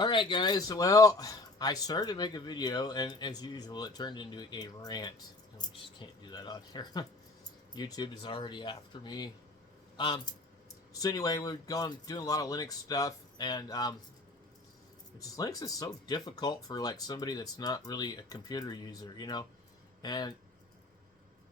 Alright guys, well, I started to make a video, and as usual, it turned into a rant. We just can't do that on here. YouTube is already after me. Um, so anyway, we're doing a lot of Linux stuff, and just Linux is so difficult for like somebody that's not really a computer user, you know? And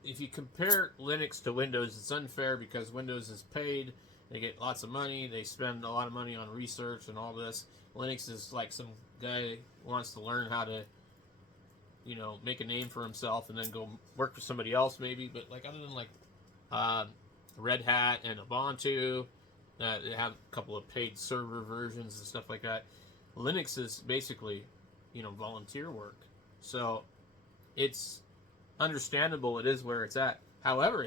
if you compare Linux to Windows, it's unfair because Windows is paid, they get lots of money, they spend a lot of money on research and all this. Linux is like some guy wants to learn how to, make a name for himself and then go work for somebody else maybe. But like other than like uh, Red Hat and Ubuntu, they have a couple of paid server versions and stuff like that. Linux is basically, volunteer work. So it's understandable it is where it's at. However,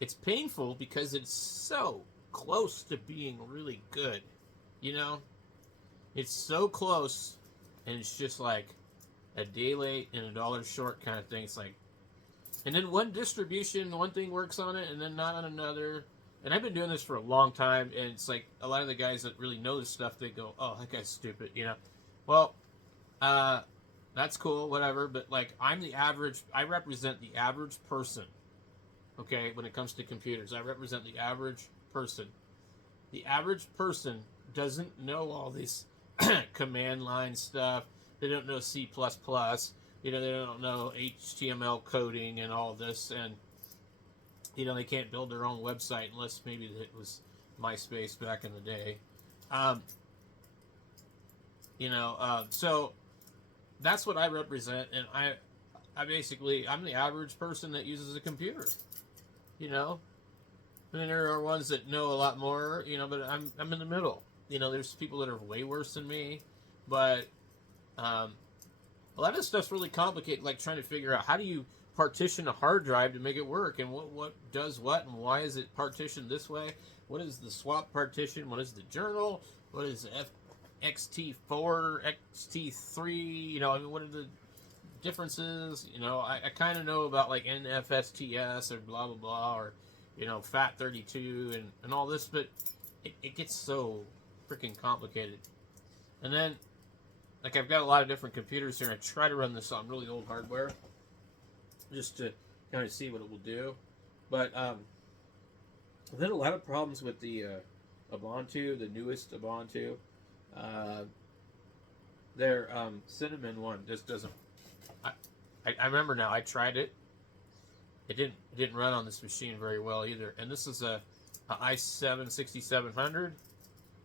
it's painful because it's so close to being really good. You know, it's so close, and it's just like a day late and a dollar short kind of thing. It's like, and then one distribution, one thing works on it, and then not on another. And I've been doing this for a long time, and it's like a lot of the guys that really know this stuff, they go, "Oh, that guy's stupid," you know. Well, uh, that's cool, whatever. But like, I'm the average. I represent the average person. Okay, when it comes to computers, I represent the average person. The average person doesn't know all this command line stuff. They don't know C++. They don't know HTML coding and all this, and they can't build their own website unless maybe it was MySpace back in the day. Um, so that's what I represent, and I'm the average person that uses a computer. You know, and then there are ones that know a lot more. But I'm in the middle. There's people that are way worse than me, but um, a lot of stuff's really complicated. Like trying to figure out how do you partition a hard drive to make it work, and what does what, and why is it partitioned this way? What is the swap partition? What is the journal? What is XT4, XT3? What are the differences? I kind of know about like NFSTS or blah blah blah, or FAT32 and all this, but it gets so freaking complicated. And then, like, I've got a lot of different computers here. I try to run this on really old hardware just to kind of see what it will do. But I've had a lot of problems with the Ubuntu, the newest Ubuntu. Uh, their Cinnamon one just doesn't. I remember now. I tried it. It didn't run on this machine very well either. And this is a i7 6700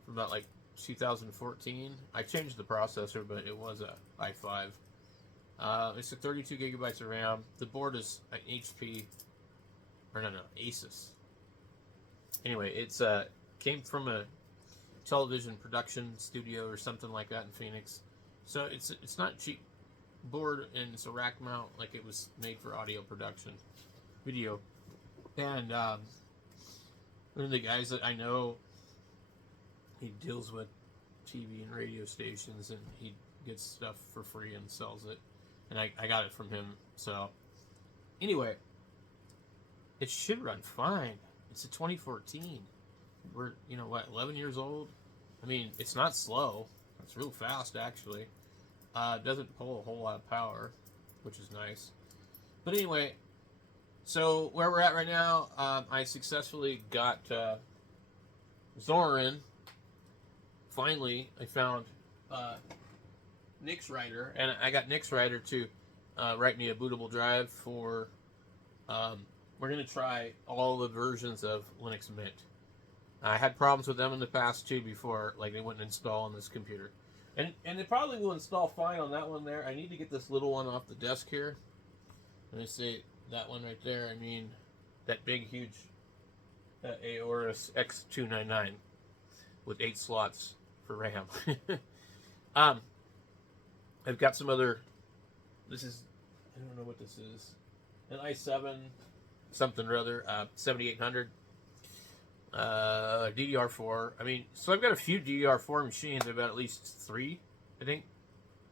from about like 2014. I changed the processor, but it was a i5. It's a 32 gigabytes of RAM. The board is an HP, or no, Asus. Anyway, it's came from a television production studio or something like that in Phoenix. So it's not cheap board, and it's a rack mount, like it was made for audio production, video. And one of the guys that I know, he deals with TV and radio stations, and he gets stuff for free and sells it. And I got it from him. So anyway, it should run fine. It's a 2014. We're 11 years old. I mean, it's not slow. It's real fast actually. It doesn't pull a whole lot of power, which is nice. But anyway, so where we're at right now, I successfully got Zorin. Finally, I found Nixwriter, and I got Nixwriter to write me a bootable drive for. We're going to try all the versions of Linux Mint. I had problems with them in the past too before, like they wouldn't install on this computer. And it probably will install fine on that one there. I need to get this little one off the desk here. And I say that one right there. I mean, that big, huge Aorus X299 with 8 slots for RAM. I've got some other. This is, I don't know what this is. An i7 something or other, 7800. DDR4. I mean, so I've got a few DDR4 machines. I've got at least 3, I think.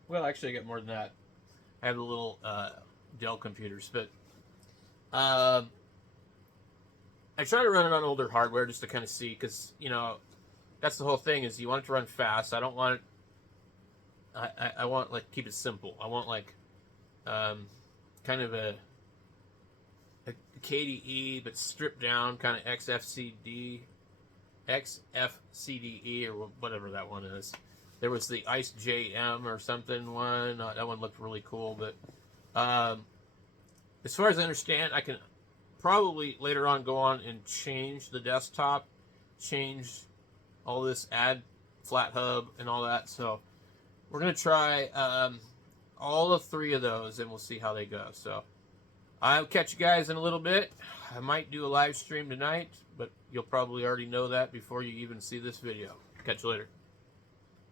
Well, actually, I got more than that. I have the little Dell computers, but I try to run it on older hardware just to kind of see, because that's the whole thing, is you want it to run fast. I don't want it, I want, like, keep it simple. I want, like, kind of a KDE, but stripped down, kind of XFCDE, or whatever that one is. There was the Ice JM or something one. That one looked really cool. But as far as I understand, I can probably later on go on and change the desktop, change all this, add FlatHub and all that. So we're going to try all of 3 of those, and we'll see how they go. So I'll catch you guys in a little bit. I might do a live stream tonight, but you'll probably already know that before you even see this video. Catch you later.